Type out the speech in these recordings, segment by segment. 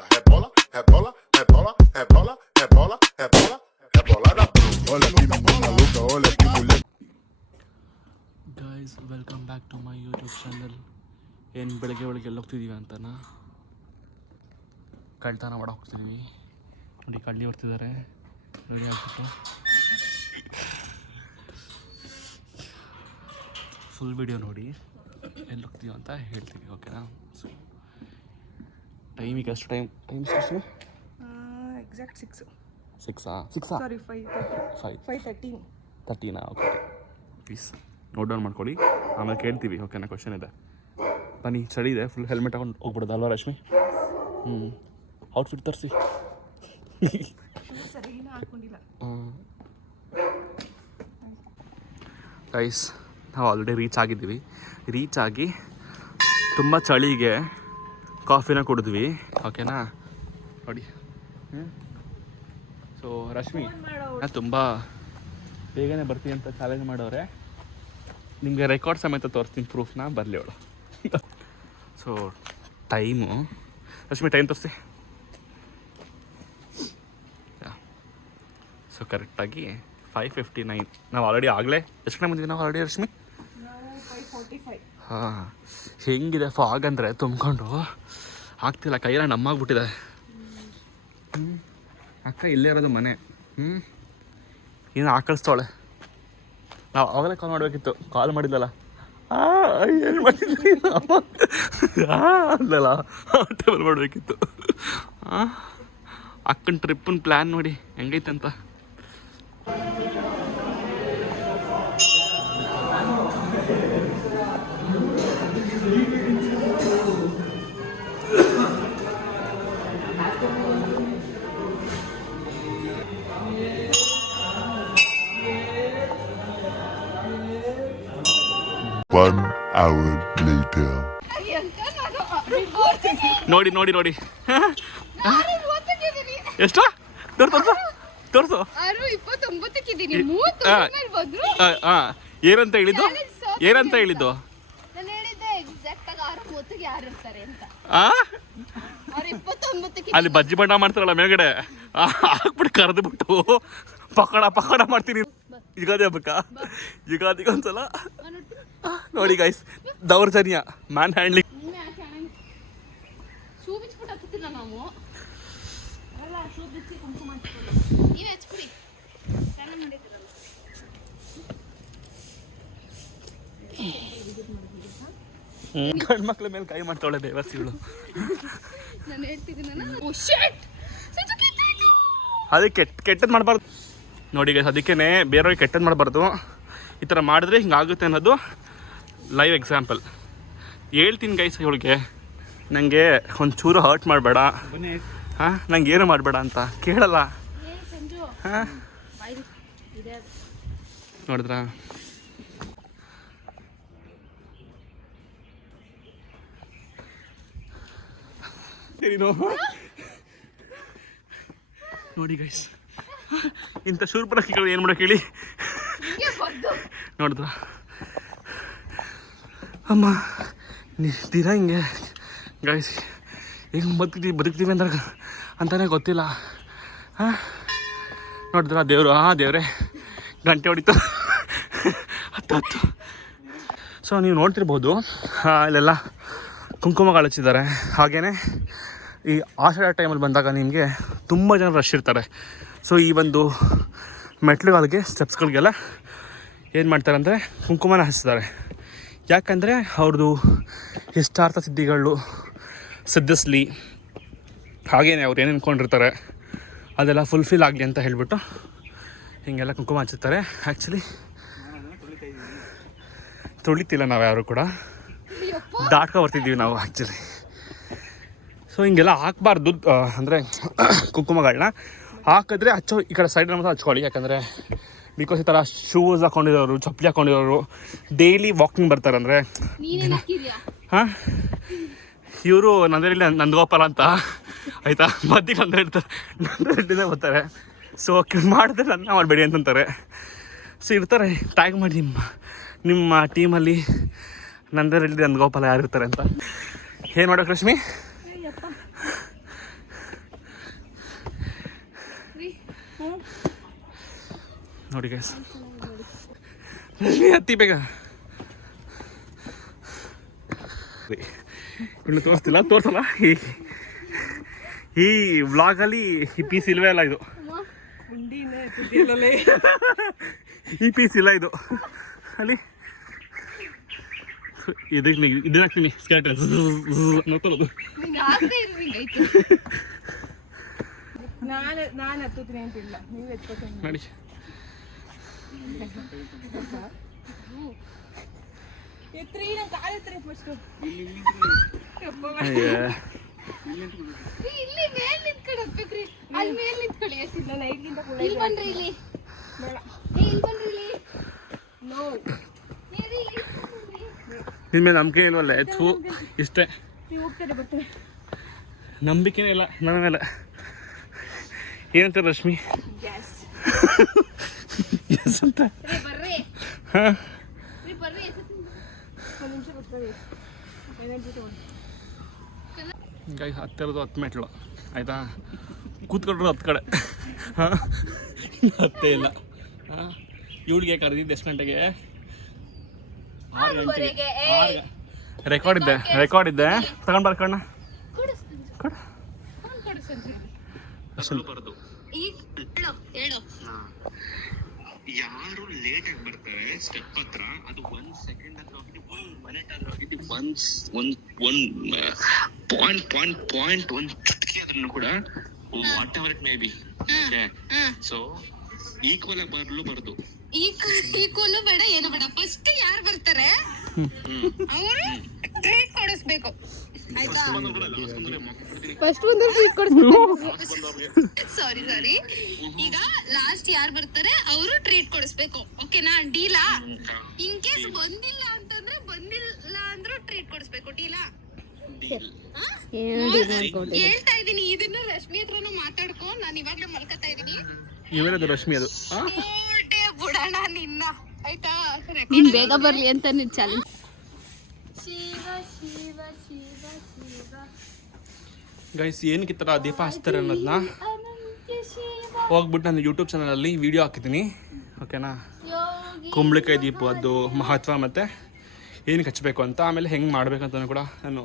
África. Ebola, Ebola, Ebola, Ebola, Ebola, Ebola, Ebola da Olha que menina maluca, olha que mulher. Guys welcome back to my YouTube channel. ಏನು ಬೆಳಗ್ಗೆ ಎಲ್ಲಿ ಹೋಗ್ತಿದ್ದೀವಿ ಅಂತನಾ, ಕಳ್ತನ ಮಾಡೋ ಹೋಗ್ತಿದ್ದೀವಿ. ನೋಡಿ ಕಳ್ಳಿ ಬರ್ತಿದ್ದಾರೆ, ರೆಡಿ ಆಗ್ಬಿಟ್ಟು. ಫುಲ್ ವಿಡಿಯೋ ನೋಡಿ ಎಲ್ಲಿ ಹೋಗ್ತೀವಿ ಅಂತ ಹೇಳ್ತೀವಿ, ಓಕೆನಾ? ಸೊ ಟೈಮಿಗೆ ಎಷ್ಟು ಟೈಮ್ ಎಷ್ಟು? Exact 6 sorry 5:13 okay please note down ಮಾಡ್ಕೊಳ್ಳಿ, ಆಮೇಲೆ ಕೇಳ್ತೀವಿ, ಓಕೆನಾ? ಕ್ವಶನ್ ಇದೆ, ಬನ್ನಿ. ಚಳಿ ಇದೆ, ಫುಲ್ ಹೆಲ್ಮೆಟ್ ಹಾಕೊಂಡು ಹೋಗ್ಬಿಡೋದು ಅಲ್ವಾ ರಶ್ಮಿ? ಔಟ್ಫಿಟ್ ತರಿಸಿ. ಗೈಸ್ ನಾವು ಆಲ್ರೆಡಿ ರೀಚ್ ಆಗಿ ತುಂಬ ಚಳಿಗೆ ಕಾಫಿನ ಕುಡಿದ್ವಿ, ಓಕೆನಾ? ನೋಡಿ. ಸೊ ರಶ್ಮಿ ತುಂಬ ಬೇಗನೆ ಬರ್ತೀನಿ ಅಂತ ಚಾಲೆಂಜ್ ಮಾಡೋರೆ. ನಿಮಗೆ ರೆಕಾರ್ಡ್ ಸಮೇತ ತೋರಿಸ್ತೀನಿ, ಪ್ರೂಫ್ನ, ಬರಲಿ ಅವಳು. ಸೊ ಟೈಮು ರಶ್ಮಿ ಟೈಮ್ ತೋರಿಸಿ. ಸೊ ಕರೆಕ್ಟಾಗಿ 5:59. ನಾವು ಆಲ್ರೆಡಿ ಆಗಲೇ ಎಷ್ಟು ಕಡೆ ಬಂದಿದ್ದೀವಿ ನಾವು ಆಲ್ರೆಡಿ ರಶ್ಮಿ? ಹಾಂ, ಹೆಂಗಿದೆ ಫಾಗ್ ಅಂದರೆ ತುಂಬಿಕೊಂಡು ಆಗ್ತಿಲ್ಲ, ಕೈಯೆಲ್ಲ ನಮ್ಮಾಗ್ಬಿಟ್ಟಿದೆ. ಅಕ್ಕ ಇಲ್ಲೇ ಇರೋದು ಮನೆ. ಏನು ಆಕಳಿಸ್ತಾಳೆ. ನಾವು ಅವಾಗಲೇ ಕಾಲ್ ಮಾಡಬೇಕಿತ್ತು, ಕಾಲ್ ಮಾಡಿದ್ಲಲ್ಲ. ಏನು ಮಾಡಿದ್ರಿ ಅಲ್ಲಲ್ಲ, ಟೇಬಲ್ ಮಾಡಬೇಕಿತ್ತು. ಅಕ್ಕನ ಟ್ರಿಪ್ಪನ್ನ ಪ್ಲ್ಯಾನ್ ನೋಡಿ ಹೆಂಗೈತೆ ಅಂತ. One hour later. ನೋಡಿ ಎಷ್ಟು? ತೋರ್ಸು. ಏನಂತ ಹೇಳಿದ್ದು? ಅಲ್ಲಿ ಬಜ್ಜಿ ಬಣ್ಣ ಮಾಡ್ತಾರಲ್ಲ ಮೇಲ್ಗಡೆ, ಹಾಕ್ಬಿಟ್ಟು ಕರೆದು ಬಿಟ್ಟು ಪಕೋಡ ಮಾಡ್ತೀನಿ ಯುಗಾದಿ ಹಬ್ಬಕ್ಕ. ಯುಗಾದಿಗೆ ಒಂದ್ಸಲ ನೋಡಿ ಗೈಸ್, ದೌರ್ಜನ್ಯ, ಮ್ಯಾನ್ ಹ್ಯಾಂಡ್ಲಿಂಗ್. ಗಂಡು ಮಕ್ಳ ಮೇಲೆ ಕೈ ಮಾಡ್ತಾವಳೆ ದೇವಸ್ಥಿಗಳು. ಅದಕ್ಕೆ ಕೆಟ್ಟದ್ದು ಮಾಡಬಾರ್ದು ನೋಡಿ ಗೈಸ್, ಅದಕ್ಕೇ ಬೇರೆಯವ್ರಿಗೆ ಕೆಟ್ಟದ್ದು ಮಾಡಬಾರ್ದು. ಈ ಥರ ಮಾಡಿದ್ರೆ ಹಿಂಗಾಗುತ್ತೆ ಅನ್ನೋದು ಲೈವ್ ಎಕ್ಸಾಂಪಲ್ ಹೇಳ್ತೀನಿ ಗೈಸ್. ಇವಳಿಗೆ ನನಗೆ ಒಂಚೂರು ಹರ್ಟ್ ಮಾಡಬೇಡ, ನಂಗೆ ಏನು ಮಾಡಬೇಡ ಅಂತ ಕೇಳಲ್ಲ. ನೋಡಿದ್ರಾ? ನೋಡಿ ಗೈಸ್, ಇಂಥ ಶೂರ್ಪಣಕಿಗಳು ಏನು ಮಾಡೋಕೆ ಹೇಳಿ. ನೋಡಿದ್ರ ಅಮ್ಮ, ದಿನ ಹಿಂಗೆ ಗೈಸ್, ಹೆಂಗೆ ಬದುಕ್ತೀವಿ ಅಂತಾನೆ ಗೊತ್ತಿಲ್ಲ. ನೋಡಿದ್ರ ದೇವ್ರೆ ಗಂಟೆ ಹೊಡಿತು ಹತ್ತು. ಸೊ ನೀವು ನೋಡ್ತಿರ್ಬೋದು, ಇಲ್ಲೆಲ್ಲ ಕುಂಕುಮಗಳು ಹಚ್ಚಿದ್ದಾರೆ. ಹಾಗೆಯೇ ಈ ಆಷಾಢ ಟೈಮಲ್ಲಿ ಬಂದಾಗ ನಿಮಗೆ ತುಂಬ ಜನ ರಶ್ ಇರ್ತಾರೆ. ಸೊ ಈ ಒಂದು ಮೆಟ್ಲುಗಳಿಗೆ, ಸ್ಟೆಪ್ಸ್ಗಳಿಗೆಲ್ಲ ಏನು ಮಾಡ್ತಾರೆ ಅಂದರೆ ಕುಂಕುಮನ ಹಚ್ತಾರೆ. ಯಾಕಂದರೆ ಅವ್ರದ್ದು ಇಷ್ಟಾರ್ಥ ಸಿದ್ಧಿಗಳು ಸಿದ್ಧಿಸ್ಲಿ, ಹಾಗೇನೆ ಅವ್ರು ಏನು ಅಂದ್ಕೊಂಡಿರ್ತಾರೆ ಅದೆಲ್ಲ ಫುಲ್ಫಿಲ್ ಆಗಲಿ ಅಂತ ಹೇಳಿಬಿಟ್ಟು ಹೀಗೆಲ್ಲ ಕುಂಕುಮ ಹಚ್ಚುತ್ತಾರೆ. ಆ್ಯಕ್ಚುಲಿ ತೊಳಿತಿಲ್ಲ ನಾವು ಯಾರು ಕೂಡ, ಬರ್ತಿದ್ದೀವಿ ನಾವು ಆ್ಯಕ್ಚುಲಿ. ಸೊ ಹಿಂಗೆಲ್ಲ ಹಾಕ್ಬಾರ್ದು, ಅಂದರೆ ಕುಂಕುಮಗಳನ್ನ ಹಾಕಿದ್ರೆ ಈ ಕಡೆ ಸೈಡ್ ಮಾತ್ರ ಹಚ್ಕೊಳ್ಳಿ. ಯಾಕಂದರೆ ಬಿಕಾಸ್ ಈ ಥರ ಶೂಸ್ ಹಾಕ್ಕೊಂಡಿರೋರು, ಚಪ್ಪಲಿ ಹಾಕ್ಕೊಂಡಿರೋರು ಡೈಲಿ ವಾಕಿಂಗ್ ಬರ್ತಾರೆ. ಅಂದರೆ ಇವರು ನಂದೇಳಿ ನಂದಗೋಪಾಲ ಅಂತ ಆಯಿತಾ, ಮಧ್ಯಕ್ಕೆ ನಂದೇ ಬರ್ತಾರೆ. ಸೊ ಮಾಡಿದ್ರೆ ನನ್ನ ಮಾಡಬೇಡಿ ಅಂತಂತಾರೆ. ಸೊ ಇರ್ತಾರೆ, ಟ್ಯಾಗ್ ಮಾಡಿ ನಿಮ್ಮ ಟೀಮಲ್ಲಿ ನಂದೇ ನಂದಗೋಪಾಲ ಯಾರು ಇರ್ತಾರೆ ಅಂತ. ಏನು ಮಾಡೋಕೆ ರಶ್ಮಿ? ನೋಡಿ ಗೈಸ್, ಹತ್ತಿ ಬೇಗ. ಇನ್ನು ತೋರಿಸಲ್ಲ ಈ ವ್ಲಾಗಲ್ಲಿ ಈ ಪೀಸ್ ಇಲ್ವೇ ಅಲ್ಲ ಇದು. ಈ ಪೀಸ್ ಇಲ್ಲ ಇದು ಅಲ್ಲಿ. ಇದನ್ನ ಹಾಕ್ತೀನಿ ಸ್ಕ್ಯಾಟರ್ ನೋಡ್ಕೊಳ್ಳೋದು. ನಾನು ಹತ್ತುತ್ತೀನಿ ಅಂತಿಲ್ಲ, ನೀವು ಎತ್ಕೋತೀನಿ ನೋಡಿ. ಎತ್ರಿ, ನಾನು ಕಾಲು ಎತ್ತರಿ ಫಸ್ಟು. ಇಲ್ಲಿ ಮೇಲೆ ನಿಂತ್ಕೊಂಡು ಹೋಗ್ಬೇಕ್ರಿ, ಅಲ್ಲಿ ಮೇಲೆ ನಿಂತ್ಕೊಳ್ಳಿ. ನಾನು ನೈಟ್ಗಿಂತ ಕೂಡ ಇಲ್ಲಿ ಬನ್ರಿ, ಇಲ್ಲಿ ಬೇಡ. ಇಲ್ಲಿ ಬನ್ರಿ, ಇಲ್ಲಿ ನೋ, ನಿನ್ನ ಮೇಲೆ ನಂಬಿಕೆ ಇಲ್ವಲ್ಲ? ಎತ್ತು ಇಷ್ಟೇ, ನೀವು ಹೋಗ್ತಾರೆ ಬರ್ತಾರೆ. ನಂಬಿಕೆನೇ ಇಲ್ಲ ನನ್ನ ಮೇಲೆ. ಏನಂತಾರೆ ರಶ್ಮಿ? ಎಸ್ ಎಸ್ ಅಂತ. ಬರ್ರಿ ಹಾಂ, ಬರ್ರಿ. ಒಂದು ನಿಮಿಷ ಬರ್ತಾರೆ, ಎನರ್ಜಿ ತಗೊಂಡು. ಗಾಯ ಹತ್ತಿರೋದು 10 ಮೆಟ್ಲು ಆಯಿತಾ, ಕೂತ್ಕೊಂಡ್ರು 10 ಕಡೆ. ಹಾಂ, ಹತ್ತೇ ಇಲ್ಲ. ಹಾಂ, ಇವಳಿಗೆ ಕರೆದಿದ್ದು ಎಷ್ಟು ಗಂಟೆಗೆ? 6 ಗಂಟೆಗೆ. ರೆಕಾರ್ಡ್ ಇದ್ದೆ ತಗೊಂಡು ಬರ್ಕಣ್ಣ. ಕೊಡು. ಯಾರು ಲೇಟ್ ಆಗಿ ಬರ್ತಾರೆ ಸ್ಟೆಪ್ ಹತ್ರ, ಅದು 1 ಸೆಕೆಂಡ್ ಆದ್ರೂ ಹೋಗಿದ್ದು, 1 ಮಿನಿಟ್ ಆದ್ರೂ ಹೋಗಿದ್ದು, ಒಂದು ಚುಟ್ಕಿ ಆದ್ರೂ ಕೂಡ what ever it may be. So equal ಆಗಿ ಬರಬಾರ್ದು. ಈಕ್ವಲ್ ಬೇಡ, ಏನು ಬೇಡ. ಫಸ್ಟ್ ಯಾರು ಬರ್ತಾರೆ ಅವರು ಟ್ರೀಟ್ ಕೊಡಿಸ್ಬೇಕು, ಆಯ್ತಾ? ಫಸ್ಟ್ ಒಂದು ಟ್ರೀಟ್ ಕೊಡಿಸ್ಬೇಕು. ಸಾರಿ, ಈಗ ಲಾಸ್ಟ್ ಯಾರು ಬರ್ತಾರೆ ಅವರು ಟ್ರೀಟ್ ಕೊಡಿಸ್ಬೇಕು. ಓಕೆನಾ? ಡೀಲಾ? ಇನ್ ಕೇಸ್ ಬಂದಿಲ್ಲ ಅಂತಂದ್ರೆ ಬಂದಿಲ್ಲ ಅಂದ್ರೂ ಟ್ರೀಟ್ ಕೊಡಿಸ್ಬೇಕು. ಡೀಲಾ? ಹೇಳ್ತಾ ಇದೀನಿ, ಇದನ್ನ ರಶ್ಮಿ ಹತ್ರನು ಮಾತಾಡ್ಕೊ. ನಾನು ಇವಾಗ್ಲೇ ಮಲ್ಕತಾ ಇದೀನಿ. ಇವೇನದು ರಶ್ಮಿ? ಅದು ಬಿಡೋಣ ನಿನ್ನ, ಆಯ್ತಾ? ನೀನ್ ಬೇಗ ಬರ್ಲಿ ಅಂತ ನೀನ್ ಚಾಲೆಂಜ್. ಶಿವ ಶಿವ ಶಿವ ಶಿವ ಗೈಸ್, ಏನಕ್ಕೆ ಈ ಥರ ದೀಪ ಹಚ್ತಾರೆ ಅನ್ನೋದನ್ನ ಹೋಗ್ಬಿಟ್ಟು ನಾನು ಯೂಟ್ಯೂಬ್ ಚಾನಲಲ್ಲಿ ವೀಡಿಯೋ ಹಾಕಿದ್ದೀನಿ. ಓಕೆನಾ? ಕುಂಬಳಕಾಯಿ ದೀಪ ಅದು ಮಹತ್ವ ಮತ್ತು ಏನಕ್ಕೆ ಹಚ್ಚಬೇಕು ಅಂತ, ಆಮೇಲೆ ಹೆಂಗೆ ಮಾಡಬೇಕಂತ ಕೂಡ ನಾನು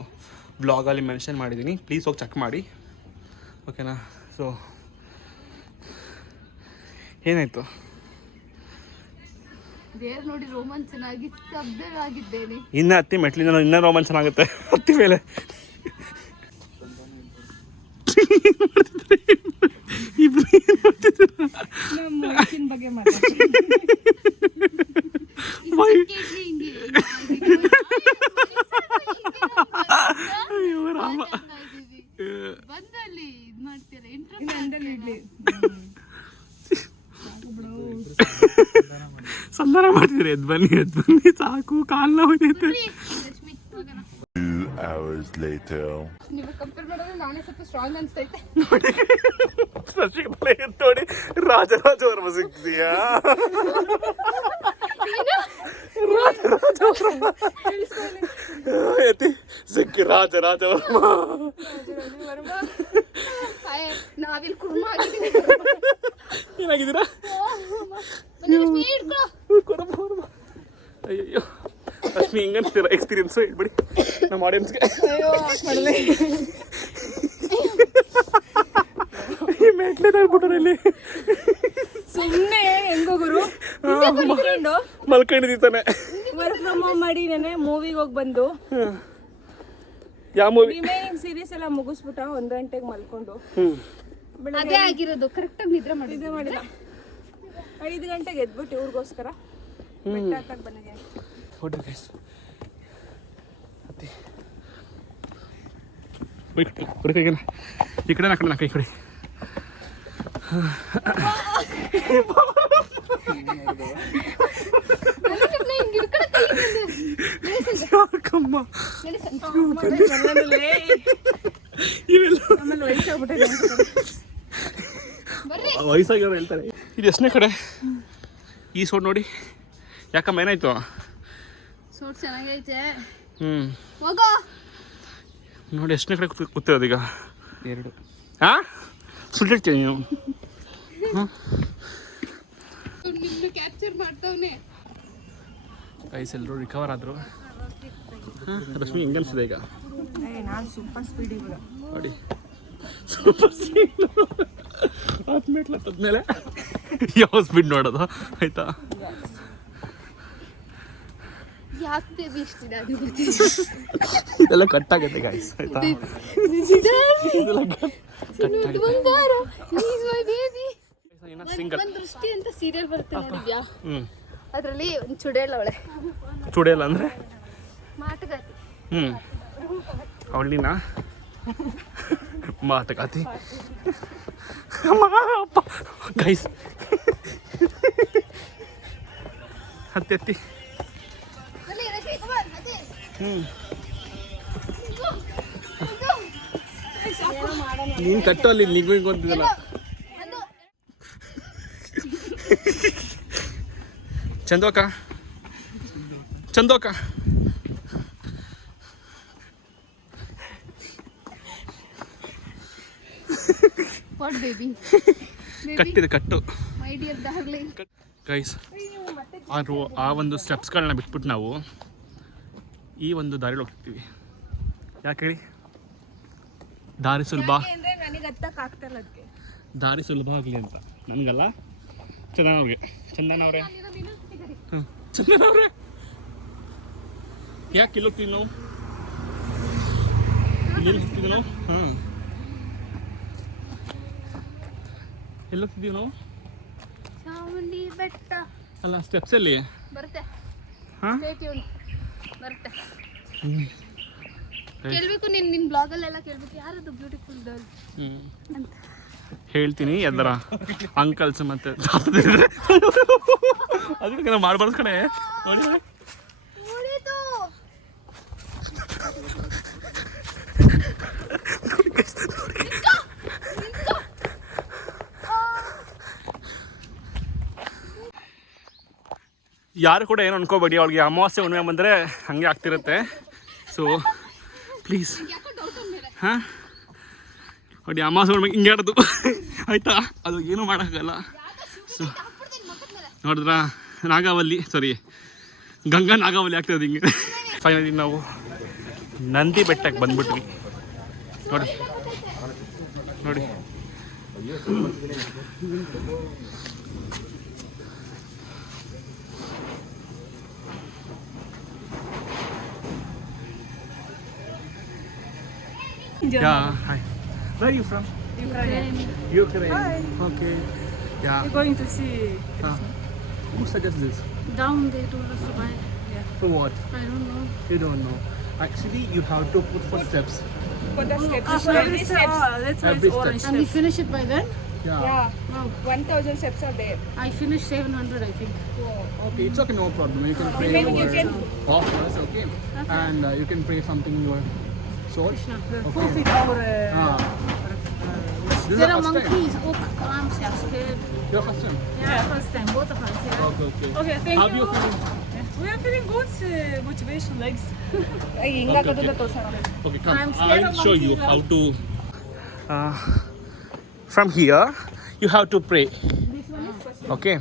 ಬ್ಲಾಗಲ್ಲಿ ಮೆನ್ಷನ್ ಮಾಡಿದ್ದೀನಿ. ಪ್ಲೀಸ್ ಹೋಗಿ ಚೆಕ್ ಮಾಡಿ. ಓಕೆನಾ? ಸೊ ಏನಾಯಿತು? ದೇವ್ರು ನೋಡಿ ರೋಮಾಂಚನಾಗಿ ಸ್ತಬ್ಧವಾಗಿದ್ದೇನೆ. ಇನ್ನು ಹತ್ತಿ ಮೆಟ್ಲಿಂದ ಇನ್ನೂ ರೋಮಾಂಚನ ಆಗುತ್ತೆ. ಹತ್ತಿ ಮೇಲೆ ಇಬ್ರು ಏನು ಮಾಡ್ತಿದ್ದೀರಾ? ನಮ್ಮ ಮನಸ್ಸಿನ ಬಗ್ಗೆ ಮಾತಾಡ್ತೀನಿ. ಅಯ್ಯೋ ರಾಮ, ಬಂದಲ್ಲಿ ಇದ್ ಮಾಡ್ತೀರಾ? ಇನ್ನು ಅಂದಲ್ಲಿ ಇಡ್ಲಿ ಸಂಧಾನ ಮಾಡ್ತಿದ್ದೀರಿ. ಎದ್ದು ಬನ್ನಿ ಸಾಕು, ಕಾಲು ನೋವುತ್ತೈತೆ. 2 hours later. ನೀವು ಕಂಪೇರ್ ಮಾಡಿದ್ರೆ ನಾನೇ ಸ್ವಲ್ಪ ಸ್ಟ್ರಾಂಗ್ ಅನ್ಸ್ತೈತೆ. ನೋಡಿ ಶಶಿಕಲೆ ನೋಡಿ, ರಾಜರಾಜವರ್ಮ ಸಿಗ್ತೀಯಾ? ರಾಜರಾಜವರ್ಮ ಎತ್ತಿ ಸಿಕ್ಕಿ ರಾಜರಾಜವರ್ಮ. ನಾವಿಲ್ಲಿ ಕುರ್ಮ ಆಗಿದ್ದೀವಿ. ಏನಾಗಿದ್ದೀರಾ? ಅಯ್ಯಯ್ಯೋ ರಶ್ಮಿ, ಹೆಂಗನ್ಸ್ತೀರ ಎಕ್ಸ್ಪೀರಿಯನ್ಸು ಹೇಳ್ಬಿಡಿ ನಮ್ಮ ಆಡಿಯನ್ಸ್ಗೆ. ಈ ಮೆಟ್ಲೆ ತಗ್ಬಿಟ್ರೆ ಇಲ್ಲಿ ಸುಮ್ಮನೆ ಹೆಂಗೋಗುರು ಮಲ್ಕೊಂಡಿದ್ದಾನೆ. ವರ್ಕ್ ಫ್ರಮ್ ಹೋಮ್ ಮಾಡಿ ನೆನೆ ಮೂವಿಗೆ ಹೋಗಿ ಬಂದು ಯಾವ ಮೂವಿ? ರಿಮೈನಿಂಗ್ ಸೀರೀಸ್ ಎಲ್ಲ ಮುಗಿಸ್ಬಿಟ್ಟ 1 ಗಂಟೆಗೆ ಮಲ್ಕೊಂಡು. ಅದೇ ಆಗಿರೋದು, ಕರೆಕ್ಟಾಗಿ ನಿದ್ರೆ ಇದೇ ಮಾಡಿಲ್ಲ. 5 ಗಂಟೆಗೆ ಎದ್ಬಿಟ್ಟು ಇವ್ರಿಗೋಸ್ಕರ ಬೆಟ್ಟ ಹತ್ತಕ್ಕೆ ಬಂದಿದ್ದೀನಿ. ಹೊಡ್ರಿ ಗೈಸ್, ಹತ್ತಿ ಹೊಡಿಕೈಗೇನ ಈ ಕಡೆ ನಾ ಕೈ ಕೊಡಿ. ಯಾಕಮ್ಮ ಇವೆಲ್ಲ ಆಮೇಲೆ ವಯಸ್ಸಾಗ್ಬಿಟ್ಟಿದೆ. ವಯಸ್ಸಾಗಿರೋರು ಹೇಳ್ತಾರೆ. ಇದು ಎಷ್ಟನೇ ಕಡೆ? ಈ ಸೋಡ್ ನೋಡಿ. ಯಾಕಮ್ಮ ಏನಾಯ್ತು? ಸೋಟ್ ಚೆನ್ನಾಗೈತೆ. ಹೋಗೋ ನೋಡಿ ಎಷ್ಟನೇ ಕಡೆ ಕೂತಿರೋದು ಈಗ? 2. ಹಾಂ, ಸುಳ್ಳು ಹೇಳ್ತೀನಿ ನೀನು. ನಿಮ್ಮನ್ನು ಕ್ಯಾಪ್ಚರ್ ಮಾಡ್ತಾವನೆ. ಗೈಸ್ ಎಲ್ಲರೂ ರಿಕವರ್ ಆದರು. ರಶ್ಮಿ ಹೆಂಗೆ ಅನಿಸಿದೆ ಈಗ? ನಾನು ಸೂಪರ್ ಸ್ಪೀಡ್ ಇವಾಗ ನೋಡಿ ಸೂಪರ್ ಸ್ಪೀಡ್. 10 ಮೆಟ್ಲು ಹತ್ತದ್ಮೇಲೆ ಯಾವ ಸ್ಪೀಡ್ ನೋಡೋದು ಆಯ್ತಾ? ಯಾಕೆ ಬೇಬಿ ಇಷ್ಟಿದೆ ಅದು ಗೊತ್ತಿಲ್ಲ. ಇದೆಲ್ಲ ಕಟ್ ಆಗುತ್ತೆ ಗೈಸ್ ಆಯ್ತಾ? ಒಂದು ದೃಷ್ಟಿ ಅಂತ ಸೀರಿಯಲ್ ಬರುತ್ತೆ ನೋಡಿದ್ಯಾ? ಅದರಲ್ಲಿ ಒಂದು ಚುಡೇಳ ಅವಳೆ. ಚುಡೇಲ ಅಂದರೆ ಮಾಟಗಾತಿ. ಅವಳಿನ ಮಾತುಗಾತಿ ಗೈಸ್. ಹತ್ತಿ ನೀನು ಕಟ್ಟು ಅಲ್ಲಿ ನಿಗೂ ಹಿಂಗೆ ಅಂತಿದ್ದಲ್ಲ. ಚಂದೋಕ ಚಂದೋಕ ವಾಟ್ ಬೇಬಿ? ಕಟ್ಟಿದೆ ಕಟ್ಟು ಮೈ ಡಿಯರ್ ಡಾರ್ಲಿಂಗ್. ಗೈಸ್ ಆ ಒಂದು ಸ್ಟೆಪ್ಸ್ಗಳನ್ನ ಬಿಟ್ಬಿಟ್ಟು ನಾವು ಈ ಒಂದು ದಾರಿಲಿ ಹೋಗ್ತಿರ್ತೀವಿ. ಯಾಕೆ ಹೇಳಿ? ದಾರಿ ಸುಲಭ, ಅಂದ್ರೆ ನನಗೆ ಹತ್ತಕ್ಕೆ ಆಗ್ತಾಯಿಲ್ಲ ಅದಕ್ಕೆ. ದಾರಿ ಸುಲಭ ಆಗಲಿ ಅಂತ. ನನಗಲ್ಲ, ಚಂದನ ಅವ್ರಿಗೆ. ಚಂದನ ಅವರೇ, ಚಂದನ ಅವರೇ, ಯಾಕೆ ಇಲ್ಲಿ ಹೋಗ್ತೀವಿ ನಾವು? ಇಲ್ಲಿ ಹೋಗ್ತಿದ್ದೀವಿ ನಾವು. ಹಾಂ, ಎಲ್ಲಿ ಹೋಗ್ತಿದ್ದೀವಿ ನಾವು? ಚಾಮುಂಡಿ ಬೆಟ್ಟ. ಅಲ್ಲ, ಸ್ಟೆಪ್ಸಲ್ಲಿ ಬರುತ್ತೆ. ಹಾಂ, ಬರುತ್ತೆ. ಕೇಳಬೇಕು, ನಿನ್ನ ಬ್ಲಾಗಲ್ಲೆಲ್ಲ ಕೇಳಬೇಕು, ಯಾರದು ಬ್ಯೂಟಿಫುಲ್ ಗರ್ಲ್ ಅಂತ ಹೇಳ್ತೀನಿ. ಎಲ್ಲರ ಅಂಕಲ್ಸ್ ಮತ್ತೆ ಅದಕ್ಕೆ ನಾವು ಮಾಡಬಾರ್ದು ಕಣೆ. ಯಾರು ಕೂಡ ಏನು ಅನ್ಕೋಬೇಡಿ, ಅವಳಿಗೆ ಅಮಾವಾಸ್ಯೆ ಹುಣ್ಣಿಮೆ ಬಂದರೆ ಹಾಗೆ ಆಗ್ತಿರುತ್ತೆ. ಸೊ ಪ್ಲೀಸ್, ಹಾಂ ನೋಡಿ, ಅಮಾವಾಸ್ಯೆ ಹುಣ್ಣಿಮೆ ಹಿಂಗೆ ಆಡೋದು ಆಯಿತಾ? ಅದು ಏನೂ ಮಾಡೋಕ್ಕಾಗಲ್ಲ. ಸೊ ನೋಡಿದ್ರಾ, ನಾಗಾವಲ್ಲಿ, ಸಾರಿ ಗಂಗಾ ನಾಗಾವಲ್ಲಿ ಆಗ್ತದೆ ಹಿಂಗೆ. ಫೈನಲಿ ನಾವು ನಂದಿ ಬೆಟ್ಟಕ್ಕೆ ಬಂದ್ಬಿಟ್ವಿ. ನೋಡಿ ನೋಡಿ, yeah, hi. Where are you from? Ukraine. Ukraine. Hi. Okay. Yeah. You're going to see. Who suggests this? Down they told us to buy. For what? I don't know. You don't know. Actually, you have to put footsteps. For the steps. Every steps. That's why it's orange And we finish it by then? Yeah. Yeah. Wow. 1,000 steps are there. I finished 700, I think. Okay, it's okay, no problem. You can pray Maybe you can. offers, okay? And you can pray something in your soul. Fulfill our. This is There the are first time. monkeys. Oh, I'm scared. Your first time? Yeah, first time. Both of us, yeah. Okay, okay. Okay, thank How you. you feeling? We are feeling good. Motivation legs. Okay. Okay, come. I'm I scared will of show you monkeys. how to. From here, you have to pray. Okay,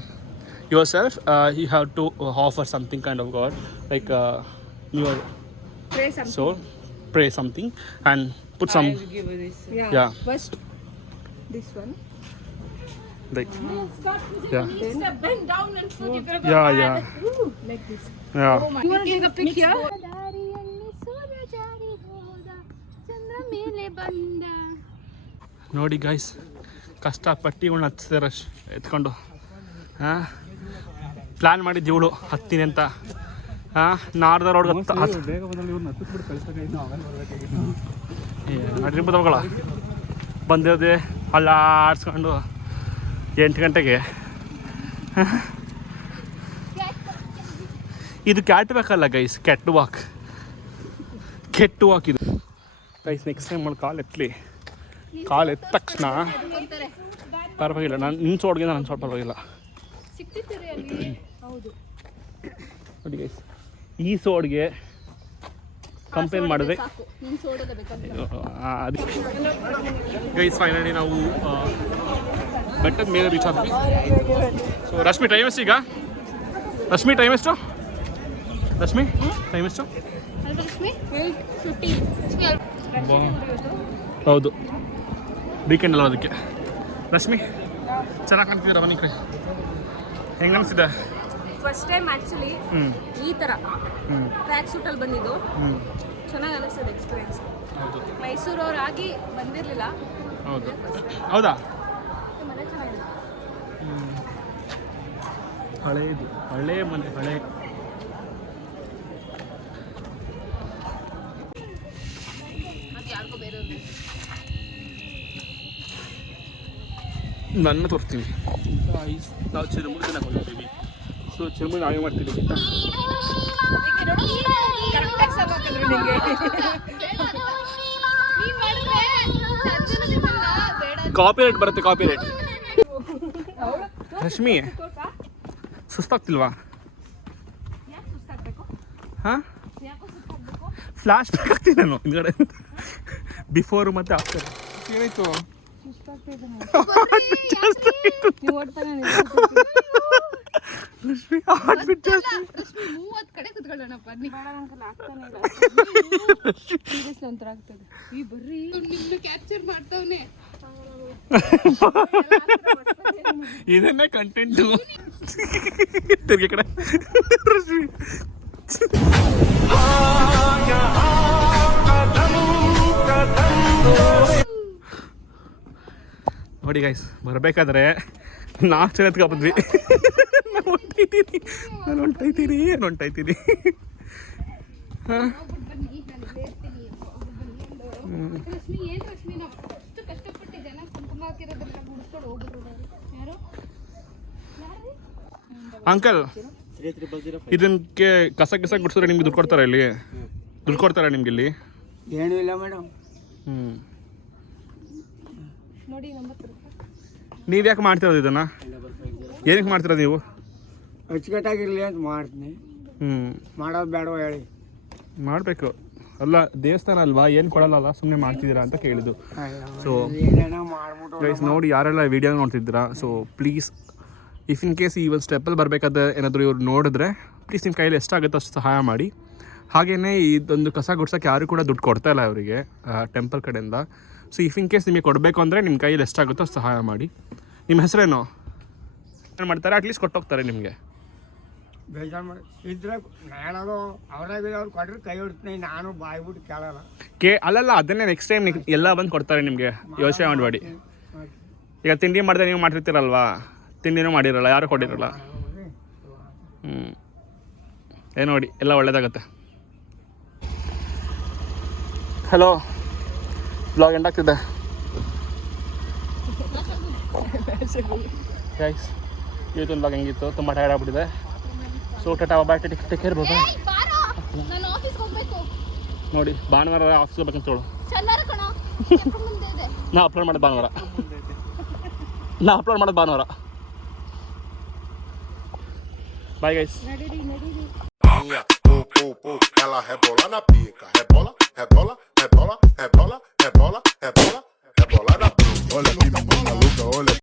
yourself. You have to offer something kind of God, like your Pray something. soul. Pray something and put some. I will give you this. Yeah. First, this one. Like. Yeah. Bend down and put it. Yeah. Like this. Yeah. You want to take a pic here? ನೋಡಿ guys, ಕಷ್ಟಪಟ್ಟು ಇವಳು ಹತ್ತಿಸ್ತಾರೆ ಎತ್ಕೊಂಡು. ಹಾಂ, plan ಮಾಡಿದ್ದು ಇವಳು ಹತ್ತೀನಿ ಅಂತ. ಹಾಂ, ನಾರ್ದ road ನಡಿರ್ಬೋದವುಗಳ ಬಂದಿರೋದೆ ಅಲ್ಲಾಡ್ಸ್ಕೊಂಡು 8 ಗಂಟೆಗೆ. ಇದು ಕ್ಯಾಟ್ ವಾಕಲ್ಲ ಗೈಸ್, ಕೆಟ್ಟು ವಾಕ್ ಇದು ಗೈಸ್. ನೆಕ್ಸ್ಟ್ ಟೈಮ್ ಅವಳು ಕಾಲು ಎತ್ತಲಿ, ಕಾಲು ಎತ್ತ ತಕ್ಷಣ ಪರವಾಗಿಲ್ಲ. ನಾನು ನಿನ್ನ ಸೋಡ್ಗೆ ನನ್ನ ಸೋಡ್ ಪರವಾಗಿಲ್ಲ. ನೋಡಿ ಗೈಸ್, ಈ ಸೋಡ್ಗೆ ಕಂಪೇರ್ ಮಾಡಿದ್ರೆ ಅದು ಗೈಸ್. ಫೈನಲಿ ನಾವು ಬೆಟ್ಟದ ಮೇಲೆ ರೀಚ್ ಆದ್ವಿ. ಸೊ ರಶ್ಮಿ ಟೈಮ್ ಎಷ್ಟು ಈಗ? ರಶ್ಮಿ ಟೈಮ್ ಎಷ್ಟು? ರಶ್ಮಿ ಟೈಮ್ ಎಷ್ಟು? ಹೌದು ವೀಕೆಂಡ್ ಅಲ್ಲ ಅದಕ್ಕೆ. ರಶ್ಮಿ ಚೆನ್ನಾಗಿ ಕಾಣ್ತಿದ್ದೀರ ಬನ್ನಿ ಕಡೆ. ಹೆಂಗೆ ಅನಿಸಿದೆ? ಫಸ್ಟ್ ಟೈಮ್ ಆ್ಯಕ್ಚುಲಿ ಈ ಥರ ಟ್ರ್ಯಾಕ್ ಸೂಟಲ್ಲಿ ಬಂದಿದ್ದು ಚೆನ್ನಾಗಿ ಅನಿಸ್ತದೆ ಎಕ್ಸ್ಪೀರಿಯನ್ಸ್. ಹೌದು ಮೈಸೂರವರಾಗಿ ಬಂದಿರಲಿಲ್ಲ. ಹೌದು ಹೌದಾ? ಮನೆ ಚೆನ್ನಾಗಿದೆ. ಹಳೇದು ಹಳೇ ಮನೆ ಹಳೇ. ನನ್ನ ತೋರಿಸ್ತೀನಿ. ನಾವು ಚಿರುಮುರಿ ಚೆನ್ನಾಗಿ ಹೋಗಿದ್ದೀವಿ. ಸೊ ಚಿರುಮುರಿ ನಾವೇ ಮಾಡ್ತೀವಿ ಗೊತ್ತಾ? ಕಾಪಿ ರೇಟ್ ಬರುತ್ತೆ, ಕಾಪಿ ರೇಟ್. ರಶ್ಮಿ ಸುಸ್ತಾಗ್ತಿಲ್ವಾ? ಹಾಂ ಫ್ಲಾಶ್ ಬ್ಯಾಕ್ ಆಗ್ತೀನಿ ನಾನು ಹಿಂದ್ಗಡೆ. ಬಿಫೋರು ಮತ್ತು ಆಫ್ಟರ್ ಏನಾಯ್ತು? ರಶ್ಮಿ ಹಾರ್ಟ್ಬೀಟ್ ಜಾಸ್ತಿ. ಇದನ್ನೇ ಕಂಟೆಂಟು. ತಿರ್ಗಿ ಕಡೆ ರಶ್ಮಿ ನೋಡಿ ಗೈಸ್, ಬರಬೇಕಾದ್ರೆ ನಾವು ಚೆನ್ನಾಗಿ ಬಂದ್ವಿ. ನಾನು ಹೊಂಟೈತೀನಿ. ಹಾಂ ಅಂಕಲ್, ಇದಕ್ಕೆ ಕಸ ಗುಡಿಸಿದ್ರೆ ನಿಮ್ಗೆ ದುಡ್ಡು ಕೊಡ್ತಾರಾ? ಇಲ್ಲಿ ದುಡ್ಡು ಕೊಡ್ತಾರಾ ನಿಮ್ಗೆ ಇಲ್ಲಿ? ಏನೂ ಇಲ್ಲ ಮೇಡಮ್. ನೋಡಿ ನೀವು ಯಾಕೆ ಮಾಡ್ತಿರೋದು ಇದನ್ನ? ಏನಕ್ಕೆ ಮಾಡ್ತಿರೋದು ನೀವು? ಅಚ್ಚುಕಟ್ಟಾಗಿರಲಿ ಅಂತ ಮಾಡ್ತೀನಿ. ಮಾಡೋದು ಬೇಡವ ಹೇಳಿ? ಮಾಡಬೇಕು ಅಲ್ಲ, ದೇವಸ್ಥಾನ ಅಲ್ವಾ, ಏನು ಕೊಡಲ್ಲ, ಸುಮ್ಮನೆ ಮಾಡ್ತಿದ್ದೀರಾ ಅಂತ ಕೇಳಿದ್ದು. ಸೊ ಗೈಸ್ ನೋಡಿ, ಯಾರೆಲ್ಲ ವಿಡಿಯೋ ನೋಡ್ತಿದ್ದೀರಾ, so please if in case ಈ ಒಂದು ಸ್ಟೆಪ್ಪಲ್ಲಿ ಬರಬೇಕಾದ್ರೆ ಏನಾದರೂ ಇವ್ರು ನೋಡಿದ್ರೆ ಪ್ಲೀಸ್ ನಿಮ್ಮ ಕೈಯಲ್ಲಿ ಎಷ್ಟಾಗುತ್ತೋ ಅಷ್ಟು ಸಹಾಯ ಮಾಡಿ. ಹಾಗೆಯೇ ಇದೊಂದು ಕಸ ಗುಡ್ಸೋಕ್ಕೆ ಯಾರು ಕೂಡ ದುಡ್ಡು ಕೊಡ್ತಾ ಇಲ್ಲ ಅವರಿಗೆ ಟೆಂಪಲ್ ಕಡೆಯಿಂದ. ಸೊ ಇಫ್ ಇನ್ ಕೇಸ್ ನಿಮಗೆ ಕೊಡಬೇಕು ಅಂದರೆ ನಿಮ್ಮ ಕೈಯಲ್ಲಿ ಎಷ್ಟಾಗುತ್ತೋ ಅಷ್ಟು ಸಹಾಯ ಮಾಡಿ. ನಿಮ್ಮ ಹೆಸರೇನು? ಏನು ಮಾಡ್ತಾರೆ? ಅಟ್ಲೀಸ್ಟ್ ಕೊಟ್ಟೋಗ್ತಾರೆ ನಿಮಗೆ. ಬೇಜಾರು ಮಾಡಿ ಇದ್ರೆ ನಾನದು ಅವ್ರಾಗ ಅವ್ರು ಕೊಟ್ಟರೆ ಕೈ ಹೊಡ್ತೀನಿ, ನಾನು ಬಾಯ್ಬಿಟ್ಟು ಕೇಳಲ್ಲ. ಅಲ್ಲಲ್ಲ, ಅದನ್ನೇ ನೆಕ್ಸ್ಟ್ ಟೈಮ್ ಎಲ್ಲ ಬಂದು ಕೊಡ್ತಾರೆ ನಿಮಗೆ, ಯೋಚನೆ ಮಾಡಬೇಡಿ. ಈಗ ತಿಂಡಿ ಮಾಡಿದ್ರೆ ನೀವು ಮಾಡಿರ್ತೀರಲ್ವಾ, ತಿಂಡಿನೂ ಮಾಡಿರಲ್ಲ, ಯಾರು ಕೊಟ್ಟಿರಲ್ಲ. ಏನು ನೋಡಿ, ಎಲ್ಲ ಒಳ್ಳೇದಾಗತ್ತೆ. ಹಲೋ, ಬ್ಲಾಗ್ ಎಂಡ್ ಆಗ್ತಿದೆ ಗೈಸ್. ಇವತ್ತಿನ ಬ್ಲಾಗ್ ಹೆಂಗಿತ್ತು? ತುಂಬ ಟೈರ್ಡ್ ಆಗ್ಬಿಟ್ಟಿದೆ. So tata bye, take care, bye. ನೋಡಿ, ಭಾನುವಾರ ಆಫೀಸ್ ಹೋಗ್ಬೇಕಂತ ಹೇಳು. ನಾ ಅಪ್ಲೋಡ್ ಮಾಡೋದು ಭಾನುವಾರ. Bye guys. Ela rebola na pica, rebola, rebola, rebola, rebola, rebola.